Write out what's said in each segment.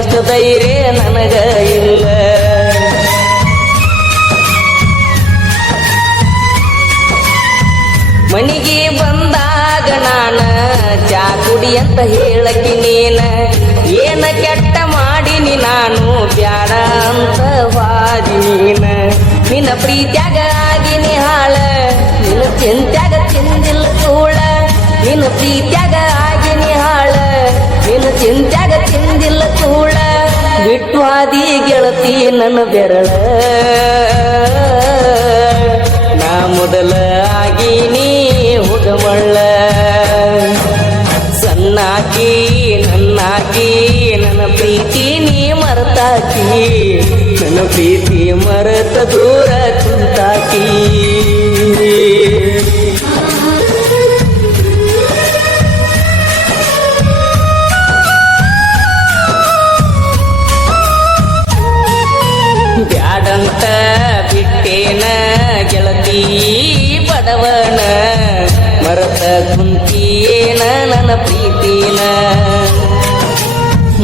ನಿನ್ನಷ್ಟು ಧೈರ್ಯ ನನಗ ಇಲ್ಲ. ಮನಿಗೆ ಬಂದಾಗ ನಾನ ಚಾ ಕುಡಿ ಅಂತ ಹೇಳಕಿ ನೀನ, ಏನ ಕೆಟ್ಟ ಮಾಡಿನಿ ನಾನು ಬ್ಯಾಡ ಅಂತ ವಾದಿ ನೀನ. ನಿನ್ನ ಪ್ರೀತ್ಯಾಗ ಆಗಿನಿ ಹಾಳ, ನಿನ್ನ ಚಿಂತ್ಯಾಗ ತಿಂದಿಲ್ಲ ಕೂಳ. ನಿನ್ನ ಪ್ರೀತ್ಯಾಗ ಆಗಿನಿ ಹಾಳ, ನಿನ್ನ ಚಿಂತ್ಯಾಗ ತಿಂದಿಲ್ಲ ಕೂಳ. ಬಿಟ್ಟು ಆದಿ ಗೆಳತಿ ನನ್ನ ಬೆರಳ, ನಾ ಮೊದಲ ಆಗಿನಿ ಹುಡುಮಳ್ಳ. ಸಣ್ಣಾಕಿ ನನ್ನಾಕಿ ನನ್ನ ಪ್ರೀತಿ ನೀ ಮರೆತಾಕಿ, ನನ್ನ ಪ್ರೀತಿ ಮರೆತ ದೂರ ಕುಂತಾಕಿ. ಬ್ಯಾಡಂತ ಬಿಟ್ಟೇನ ಗೆಳತಿ ಬಡವನ, ಮರತ ಕುಂತಿಯೇನ ನನ್ನ ಪ್ರೀತಿನ.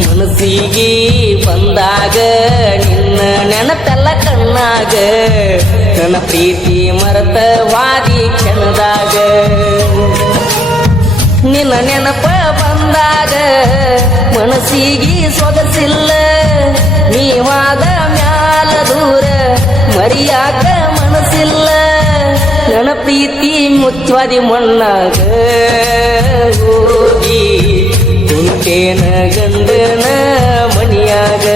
ಮನಸ್ಸಿಗೆ ಬಂದಾಗ ನಿನ್ನ ನೆನಪೆಲ್ಲ ಕಣ್ಣಾಗ, ನನ್ನ ಪ್ರೀತಿ ಮರತ ವಾದಿ ಕೆಣದಾಗ. ನಿನ್ನ ನೆನಪ ಬಂದಾಗ ಮನಸ್ಸಿಗೆ ಸೊಗಸಿಲ್ಲ, ನೀವಾದ ಮ್ಯಾಲ ದೂರ ಮರಿಯಾಕ ಮನಸ್ಸಿಲ್ಲ. ನನ್ನ ಪ್ರೀತಿ ಮುಚ್ಚವಾದಿ ಮಣ್ಣಾಗ ಹೋಗಿ ಕುಂಟೇನ ಗಂಡನ ಮನಿಯಾಗ.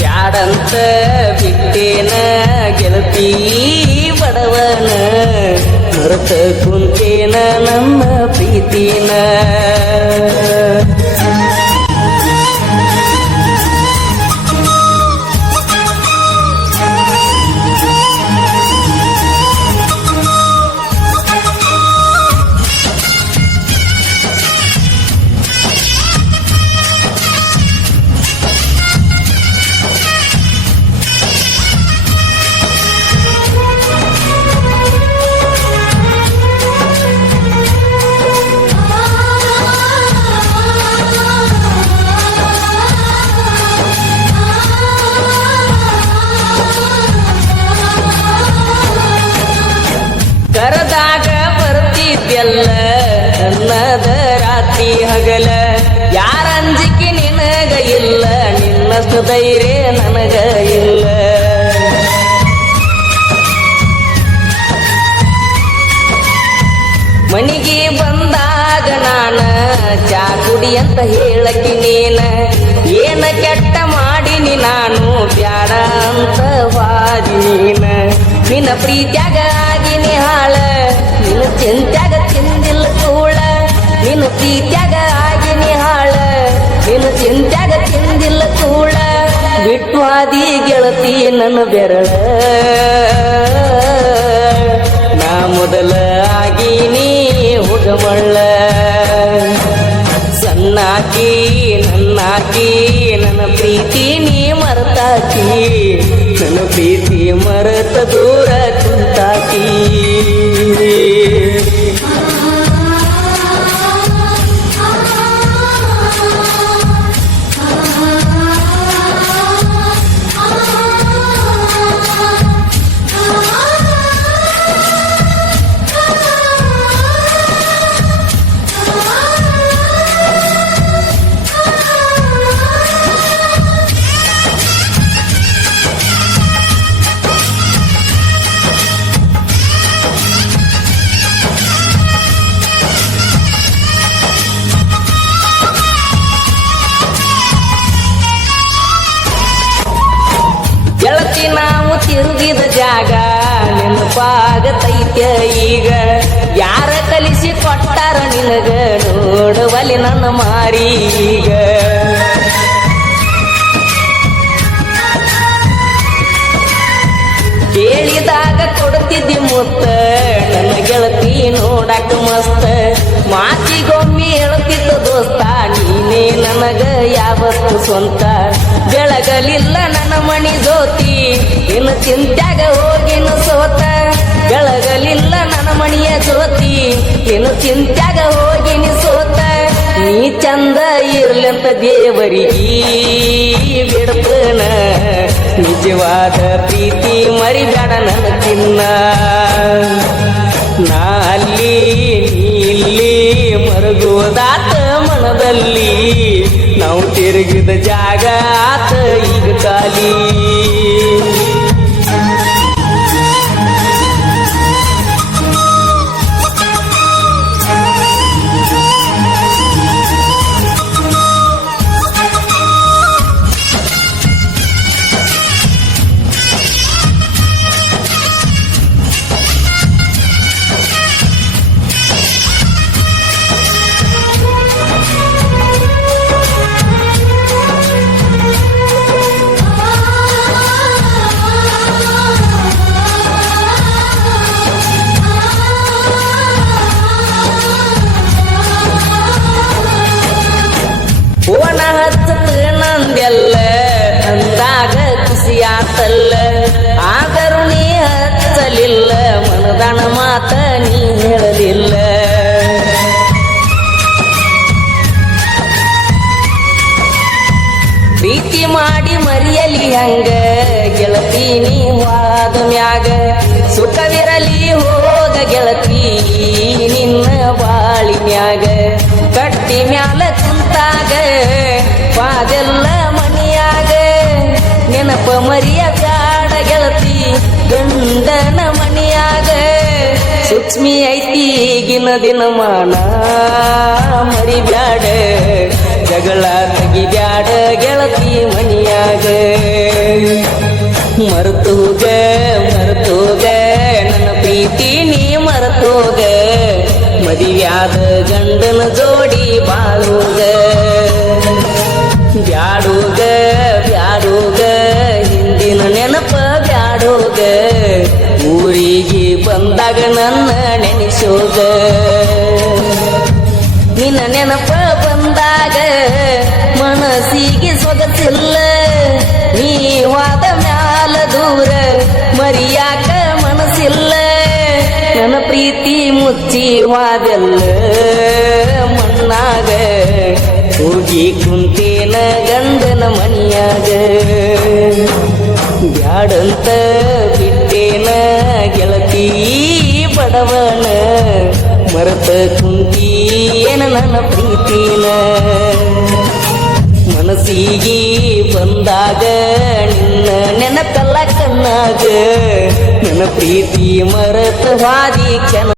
ಬ್ಯಾಡಂತ ಬಿಟ್ಟೇನ ಗೆಳತಿ ಬಡವನ, ಮರೆತ ಕುಂತೇನ ನಮ್ಮ ಪ್ರೀತಿನ. ಕರದಾಗ ಬರ್ತಿದ್ಯಲ್ಲ ನನ್ನದ ರಾತ್ರಿ ಹಗಲ, ಯಾರ ಅಂಜಿಕೆ ನಿನಗ ಇಲ್ಲ, ನಿನ್ನಷ್ಟು ಧೈರ್ಯ ನನಗ ಇಲ್ಲ. ಮನಿಗೆ ಬಂದಾಗ ನಾನ ಚಾ ಕುಡಿ ಅಂತ ಹೇಳಕಿ ನೀನ, ಏನ ಕೆಟ್ಟ ಮಾಡಿನಿ ನಾನು ಬ್ಯಾಡ ಅಂತ ವಾದಿ ನೀನ. ನಿನ್ನ ಪ್ರೀತ್ಯಾಗ ಆಗಿನಿ ಹಾಳ, ನಿನ್ನ ಚಿಂತ್ಯಾಗ ತಿಂದಿಲ್ಲ ಕೂಳ. ನಿನ್ನ ಪ್ರೀತ್ಯಾಗ ಆಗಿನಿ ಹಾಳ, ನಿನ್ನ ಚಿಂತ್ಯಾಗ ತಿಂದಿಲ್ಲ ಕೂಳ. ಬಿಟ್ಟು ಆದಿ ಗೆಳತಿ ನನ್ನ ಬೆರಳ, ನಾ ಮೊದಲ ಆಗಿನಿ ಹುಡುಮಳ್ಳ. ಸಣ್ಣಾಕಿ ನನ್ನಾಕಿ ನನ್ನ ಪ್ರೀತಿ ನೀ ಮರೆತಾಕಿ, ನನ್ನ ಪ್ರೀತಿ ಮರೆತ ದೂರ ಕುಂತಾಕಿ. ಗೆಳತಿ ನಾವು ತಿರುಗಿದ ಜಾಗ ನೆನಪಾಗತೈತ್ಯ ಈಗ, ಯಾರ ಕಲಿಸಿ ಕೊಟ್ಟಾರ ನಿನಗ ನೋಡುವಲ್ಲಿ ನನ್ನ ಮಾರೀಗ. ಕೇಳಿದಾಗ ಕೊಡ್ತಿದ್ದಿ ಮುತ್ತ ನನ್ನ ಗೆಳತಿ ನೋಡಾಕ ಮಸ್ತ, ಮಾತಿಗೊಮ್ಮೆ ಹೇಳ್ತಿದ್ದ ದೋಸ್ತ ನೀನೇ ನನಗ ಯಾವತ್ತು ಸ್ವಂತ. ಬೆಳಗಲಿಲ್ಲ ನನ್ನ ಮಣಿ ಜ್ಯೋತಿ, ಇನ್ನು ಚಿಂತ್ಯಾಗ ಹೋಗಿನ ಸೋತ. ಬೆಳಗಲಿಲ್ಲ ನನ್ನ ಮಣಿಯ ಜ್ಯೋತಿ, ಇನ್ನು ಚಿಂತ್ಯಾಗ ಹೋಗಿನಿ ಸೋತ. ನೀ ಚಂದ ಇರ್ಲಂತ ದೇವರಿಗೆ ಬಿಡ್ತನ ನಿಜವಾದ ಪ್ರೀತಿ ಮರಿಬೇಡ ನನ್ನ ಚಿನ್ನ ನಾ ಅಲ್ಲಿ ನೀ ಇಲ್ಲಿ ಮರಗೋದಾತ ಮನದಲ್ಲಿ ನಾವು ತಿರುಗಿದ ಜಾಗ ಆತ ಈಗ ಖಾಲಿ ಫೋನ ಹಚ್ಚತ ನಂದೆಲ್ಲ ಅಂದಾಗ ಖುಷಿಯಾತಲ್ಲ ಆದರೂ ನೀ ಹಚ್ಚಲಿಲ್ಲ ಮನದಣ ಮಾತ ನೀ ಹೇಳಲಿಲ್ಲ ಪ್ರೀತಿ ಮಾಡಿ ಮರಿಯಲಿ ಹಂಗ ಗೆಳತಿ ನೀ ವಾದ ಮ್ಯಾಗ ಸುಖವಿರಲಿ ಹೋಗ ಗೆಳತಿ ನಿನ್ನ ಬಾಳಿನ್ಯಾಗ ಕಟ್ಟಿ ಮ್ಯಾಲ ಕುಂತಾಗ ಬಾದೆಲ್ಲ ಮನಿಯಾಗ ನೆನಪ ಮರಿಯ ಬ್ಯಾಡ ಗೆಳತಿ ಗಂಡನ ಮನಿಯಾಗ ಸೂಕ್ಷ್ಮಿ ಐತಿ ಈಗಿನ ದಿನಮಾನ ಮರಿಬ್ಯಾಡ ಜಗಳ ತೆಗಿಬ್ಯಾಡ ಗೆಳತಿ ಮನಿಯಾಗ ಮರ್ತೋಗ ನನ್ನ ಪ್ರೀತಿ ನೀ ಮರ್ತೋಗ ಮದಿವ್ಯಾದ ಗಂಡನ ಜೋಡಿ ಬಾಳೋಗ ಬ್ಯಾಡೋಗ ಹಿಂದಿನ ನೆನಪ ಬ್ಯಾಡೋಗ ಊರಿಗೆ ಬಂದಾಗ ನನ್ನ ನೆನೆಸೋಗ ನಿನ್ನ ನೆನಪ ಬಂದಾಗ ಮನಸ್ಸಿಗೆ ಸೊಗಸಿಲ್ಲ ನೀವಾದ ಮ್ಯಾಲ ದೂರ ಮರಿಯಾಕ ಮನಸ್ಸಿಲ್ಲ ನನ್ನ ಪ್ರೀತಿ ಮುಚ್ಚಿ ವಾದೆಲ್ಲ ಮಣ್ಣಾಗ ಹೋಗಿ ಕುಂತೇನ ಗಂಡನ ಮನಿಯಾಗ ಬ್ಯಾಡಂತ ಬಿಟ್ಟೇನ ಗೆಳತಿ ಬಡವನ ಮರತ ಕುಂತೀನ ನನ್ನ ಪ್ರೀತಿನ ಮನಸ್ಸಿಗೆ ಬಂದಾಗ ನಿನ್ನ ನೆನಪೆಲ್ಲ ಕಣ್ಣಾಗ ನನ್ನ ಪ್ರೀತಿ ಮರತ ಹಾದಿ ಕೆನ